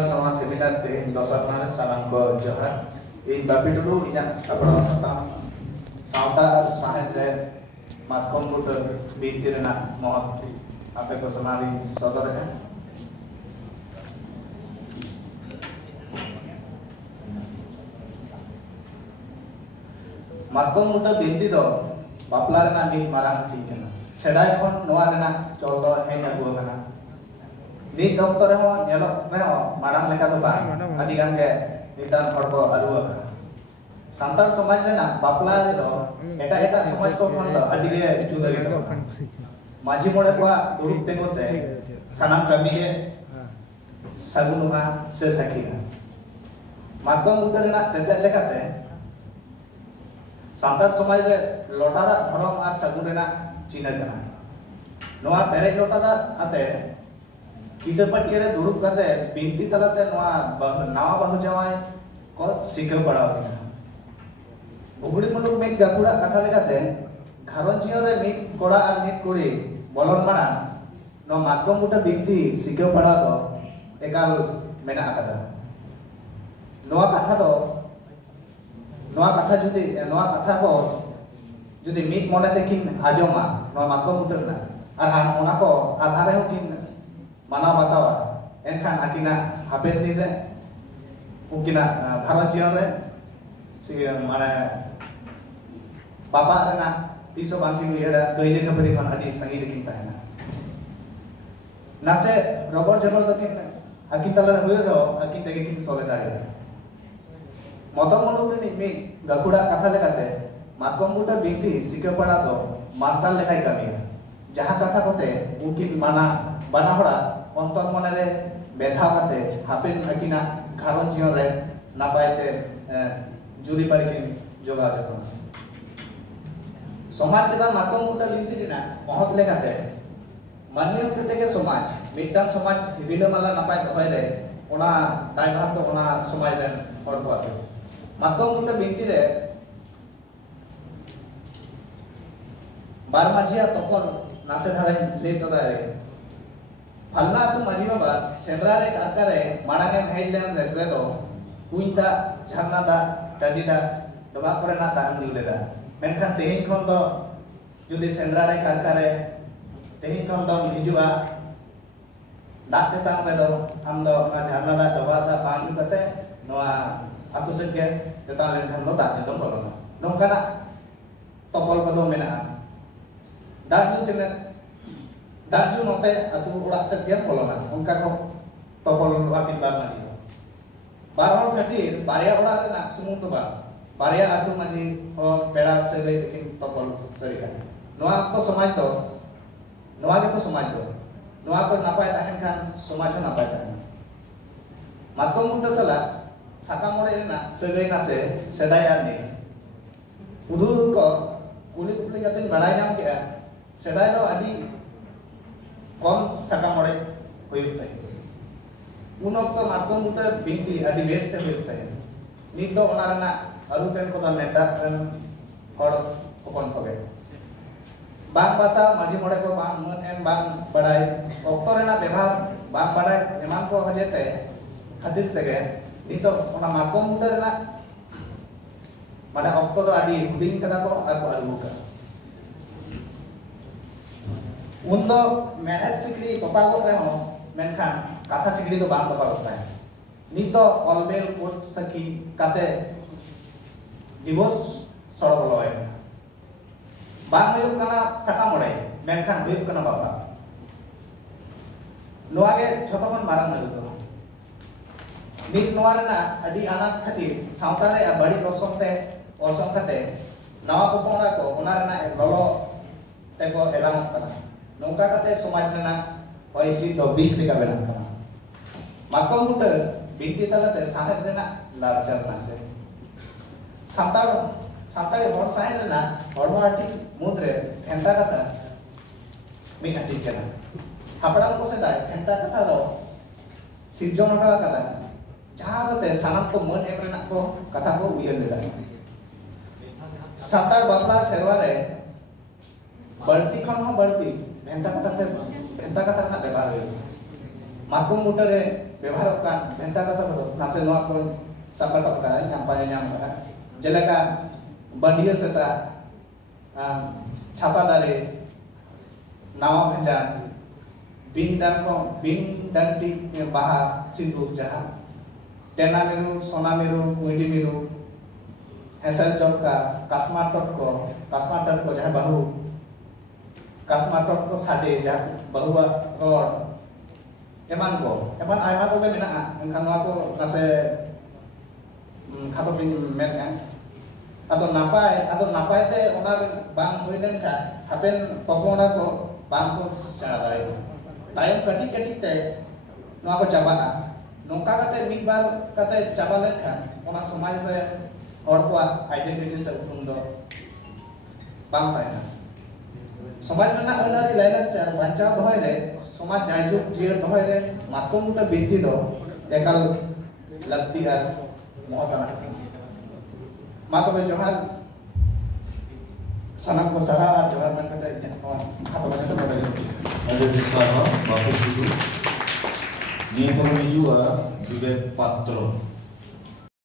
Sama seminar te dosarna salam ko johar in bapi dulu inya sabra satam sauta sahen re mat komputer bintir na mohak ape ko samali sodor kan mat komputer binti do baplar na mi marang tikena sedai kon noa rena chol do hen agu kana ᱱᱤᱛ ᱚᱠᱛᱚ ᱨᱮᱦᱚᱸ ᱧᱮᱞᱚᱜ ᱨᱮᱦᱚᱸ ᱢᱟᱲᱟᱝ ᱞᱮᱠᱟ ᱫᱚ ᱵᱟᱝ ᱟᱹᱰᱤ ᱜᱟᱱ ᱜᱮ ᱱᱤᱛᱟᱱ ᱦᱚᱲ ᱠᱚ ᱟᱹᱨᱩ ᱟᱠᱟᱱᱟ ᱥᱟᱱᱛᱟᱲ ᱥᱚᱢᱟᱡᱽ ᱨᱮᱱᱟᱜ ᱵᱟᱯᱞᱟ ᱨᱮᱫᱚ ᱮᱴᱟᱜ ᱥᱚᱢᱟᱡᱽ ᱠᱚ ᱠᱷᱚᱱ ᱫᱚ ᱟᱹᱰᱤ ᱜᱮ ᱡᱩᱫᱟᱹ ᱜᱮ ᱛᱟᱵᱚᱱᱟ ᱢᱟᱹᱡᱷᱤ ᱢᱚᱬᱮ ᱠᱚᱣᱟᱜ ᱫᱩᱲᱩᱵ ᱛᱤᱸᱜᱩ ᱛᱮ ᱥᱟᱱᱟᱢ ᱠᱟᱹᱢᱤ ᱜᱮ ᱥᱟᱹᱜᱩᱱᱚᱜᱼᱟ ᱥᱮ ᱥᱟᱹᱠᱷᱤᱜᱼᱟ ᱢᱟᱛᱠᱚᱢ ᱵᱩᱴᱟᱹ ᱨᱮᱱᱟᱜ ᱛᱮᱛᱮᱫ ᱞᱮᱠᱟᱛᱮ ᱥᱟᱱᱛᱟᱲ ᱥᱚᱢᱟᱡᱽ ᱨᱮ ᱞᱚᱴᱟ ᱫᱟᱜ ᱫᱷᱚᱨᱚᱢ ᱟᱨ ᱥᱟᱹᱜᱩᱱ ᱨᱮᱱᱟᱜ ᱪᱤᱱᱦᱟᱹ ᱠᱟᱱᱟ ᱱᱚᱣᱟ ᱯᱮᱨᱮᱡ ᱞᱚᱴᱟ ᱫᱟᱜ ᱟᱛᱮ kita patia re duruk kate binti talate nawa bahu jawai ko sikar padao kina ugudi muluk mit gakuda katha lekate gharonjiyo re mit koda ar mit kuri bolon mara no matkom buta binti sikar padao do ekal mena akada noa katha ko judi mit mone tekin ajoma noa matkom buta na ar ona ko adhare ho kin mana batawa enkan akina hapen din re unkina gharon jion re si mana bapa rena tiso bangkin uyara gaije kapari kon adi sangi rekin tahena nase robor jabor dokin akin tala huiro akin tege kin sole dare motom monu ni mi gakuda katha lekate matkom buta binti sika pada do mantal lekai kami jaha katha kote unkin mana bana hora অন্তর মনে বেধা কাতে হাপেন আকিনা ঘারন জিয়ন রে নাপাইতে জুরি পারিকিন যোগা যেত সমাজ চেতান মাতম বুটা বিনতি দিনা মহৎ লেখাতে মান্য হতে থেকে সমাজ মিটান সমাজ রিলামালা নাপাই দহয় রে ওনা দায়ভার তো ওনা সমাজ রেন হড় কো আতে মাতম বুটা বিনতি রে বার মাঝিয়া তখন নাসে ধারে লে তোরায় फलना तू माझी बाबा सेंद्रा रे कारकारे माडांगे हेल्लेन रेत्रे दो कुइंदा झरना दा टाडी दा डबा करे ना तान नुलेदा मेनखान तेहिन खन दो जुदी सेंद्रा रे कारकारे तेहिन खन दो हिजुआ दाग तेतां रे दो हम दो ना झरना दा डबा दा पान कते नोआ आतु सेन के तेतां लेन खन दो दाग दो बोलना नोंकाना तपल को दो मेना दाग नु चने Daju note atu urat setiap bolongan, ongkar ko topol wakin bar mari. Baror khatir barya urat na sumung to ba. Barya atu maji ho peda segai tekin topol sariya. Noa to somaj to, noa ke to somaj to. Noa ko napai tahen kan somaj ho napai tahen. Matkom munta sala sakam ore na segai na se sedai ani. Udu ko kulit kulit katen badai nyam ke sedai do adi कम सका मरे होयुक्त है उन वक्त मातम बुटा बिनती अडी बेस्ते होयुक्त है नित दो ओना रना अरुतेन को दा नेता हड़ हपन कोगे बांग बाता माझी मरे को बांग मन एम बांग बड़ाई ऑक्टो रेना व्यवहार बांग बड़ाई एमान को हजेते खातिर तेगे नित ओना मातम बुटा रेना माने ऑक्टो दो अडी हुडिंग कदा को आर को अरुका उन्दो मेहनत सिकड़ी तोपागत रहे हो मेनखान काथा सिकड़ी तो बांग तोपागत है नितो ऑलबेल कोट सकी काते दिवस सड़ बोलो है बांग हुयुक कना सका मोड़े मेनखान हुयुक कना बाबा नोआ के छोटोखन मारांग नगु तो नित नोआ रेना अडी अनाथ खातिर सावता रे बड़ी ऑसम कते नवा पोपोंडा को ओना रेना ललो तेको एलाम कना नौका कते समाज रेना होइसी तो 20 लेका बेना कना मातम बुटा बिनती तलते साहेब रेना लारचार नासे सान्ताड़ी हर साहेब रेना हरमो आटी मुद्रे फेंता कथा मी आटी केना हापड़ाम को सेदाय फेंता कथा दो सिरजोन हटा कथा जहां कते सानम को मन एम रेना को कथा को उयर लेदा सान्ताड़ बापला सेरवा रे बढ़ती खन हो बढ़ती भेंता कथा ना व्यवहार मातम बुटा रे व्यवहार का भेंता कथा को नासे नोआ को सापा कपड़ा नाम्पाने नाम का जेलका बंडिया सेता छाता दारे नावा भेंचा बिन डंटी बाहा सिंदूर जहाँ टेना मिरु सोना मिरु कुइडी मिरु हेसल चौका कास्माटक को जहाँ बहु कास्माटक को साडे जहाँ बहुआ रोड एमान आयमा को के मेना उनका नोआ को नासे खातो बिन main kan atau napai te onar bang hoiden ka hapen popona ko bang ko sadai tayam kati te noa ko chaba nongka kate midbar kate chaba len kan ona somaj re hor ko identity se undo bang taina समाज में अनारी liner चार बंचाव दोहय रे समाज जायजुग जेर दोहय रे मातम का बिंती दो एकल लगती है मोहताना मातो में जोहार सनम को सारा जोहार में कहते हैं हाथ में से तो बोले ada di sana bapak ibu ni kalau juga Vivek Patro